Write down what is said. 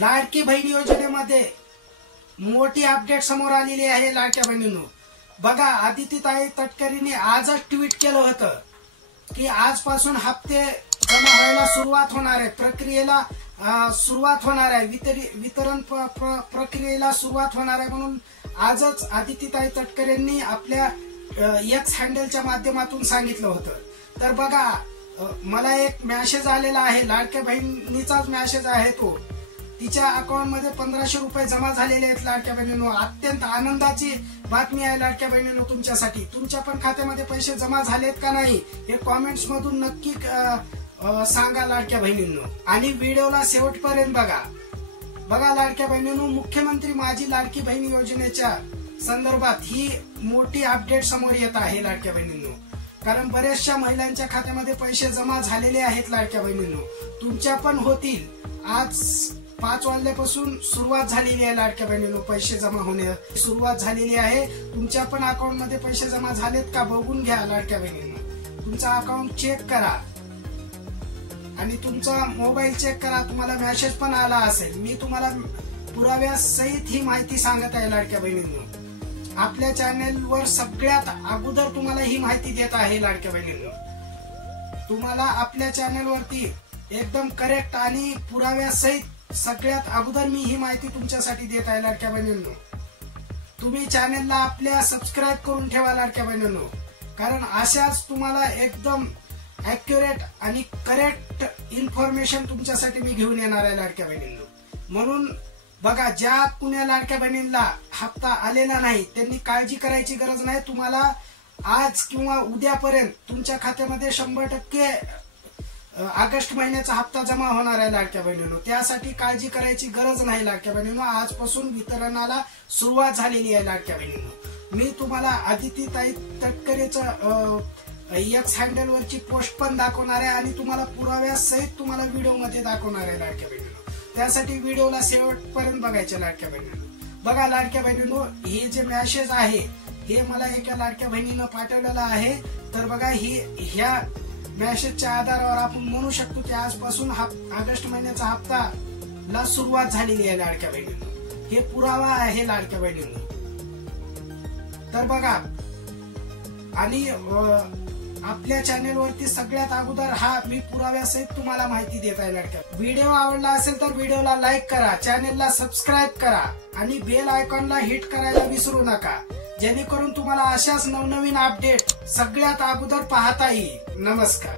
लाडकी बहीण योजनेमध्ये मोठी अपडेट समोर आलेली आहे। लाडक्या बहिणींनो बघा, आदितीताई तटकरेंनी आजच ट्विट केलं होतं की आजपासून हप्ते जमा व्हायला सुरुवात होणार आहे, प्रक्रियेला सुरुवात होणार आहे, वितरण प्रक्रियेला सुरुवात होणार आहे। म्हणून आजच आदितीताई तटकरेंनी आपल्या एक्स हँडलच्या माध्यमातून सांगितलं होतं। तर बघा, मला एक मेसेज आलेला आहे, लाडक्या बहिणीचाच मेसेज आहे तो। तिच्या अकाउंटमध्ये 1500 रुपये जमा झालेले आहेत। लाडक्या बहिणींनो अत्यंत आनंदाची बातमी आहे लाडक्या बहिणींनो तुमच्यासाठी। तुमच्या पण खात्यामध्ये पैसे जमा झालेत का नाही हे कॉमेंट्स मधून नक्की सांगा लाडक्या बहिणींनो, आणि व्हिडिओला शेवटपर्यंत बघा लाडक्या बहिणींनो, मुख्यमंत्री माझी लाडकी बहीण योजनेच्या संदर्भात ही मोठी अपडेट समोर येत आहे लाडक्या बहिणींनो। कारण बऱ्याचशा महिलांच्या खात्यामध्ये पैसे जमा झालेले आहेत लाडक्या बहिणींनो, तुमच्या पण होतील। आज 5 वाजल्यापासून सुरुवात झालेली आहे लाडक्या बहिणींनो, पैसे जमा होण्यास सुरुवात झालेली आहे। तुमच्या पण अकाउंटमध्ये पैसे जमा झालेत का बघून घ्या लाडक्या बहिणींनो, तुमचा अकाउंट चेक करा आणि तुमचा मोबाईल चेक करा, तुम्हाला मेसेज पण आला असेल। मी तुम्हाला पुराव्यासहित ही माहिती सांगत आहे लाडक्या बहिणींनो। आपल्या चॅनेलवर सगळ्यात अगोदर तुम्हाला ही माहिती देत आहे लाडक्या बहिणींनो। तुम्हाला आपल्या चॅनेलवरती एकदम करेक्ट आणि पुराव्यासहित सगळ्यात अगोदर मी ही माहिती तुमच्यासाठी देत आहे लाडक्या बहिणींनो। तुम्ही चॅनेलला आपल्या सबस्क्राईब करून ठेवा लाडक्या बहिणींनो, कारण अशाच तुम्हाला एकदम ॲक्युरेट आणि करेक्ट इन्फॉर्मेशन तुमच्यासाठी मी घेऊन येणार आहे लाडक्या बहिणींनो। म्हणून बघा, ज्या कुण्या लाडक्या बहिणींना हप्ता आलेला नाही त्यांनी काळजी करायची गरज नाही। तुम्हाला आज किंवा उद्यापर्यंत तुमच्या खात्यामध्ये 100% ऑगस्ट महिन्याचा हप्ता जमा होणार आहे लाडक्या बहिणींनो, त्यासाठी काळजी करायची गरज नाही लाडक्या बहिणींनो। आजपासून वितरणाला सुरुवात झालेली आहे लाडक्या बहिणींनो। मी तुम्हाला आदितीताई तटकरेचं एक्स हँडलवरची पोस्ट पण दाखवणार आहे आणि तुम्हाला पुराव्यासहित तुम्हाला व्हिडिओमध्ये दाखवणार आहे लाडक्या बहिणींनो। त्यासाठी व्हिडिओला शेवटपर्यंत बघायचे लाडक्या बहिणींनो। बघा लाडक्या बहिणींनो, हे जे मेसेज आहे हे मला एका लाडक्या बहिणीनं पाठवलेलं आहे। तर बघा, ह्या मेसेजच्या आधारावर आपण म्हणू शकतो की आजपासून ऑगस्ट महिन्याचा हप्ताला सुरुवात झालेली आहे लाडक्या बहिणींनो। हे पुरावा आहे लाडक्या बहिणींनो। तर बघा, आणि आपल्या चॅनेलवरती सगळ्यात अगोदर मी पुराव्यासहित तुम्हाला माहिती देत आहे लाडक्या। व्हिडिओ आवडला असेल तर व्हिडिओला लाईक करा, चॅनेलला सबस्क्राईब करा आणि बेल आयकॉनला हिट करायला विसरू नका, जेणेकरून तुम्हाला अशाच नवनवीन अपडेट सगळ्यात अगोदर पाहता येईल। नमस्कार।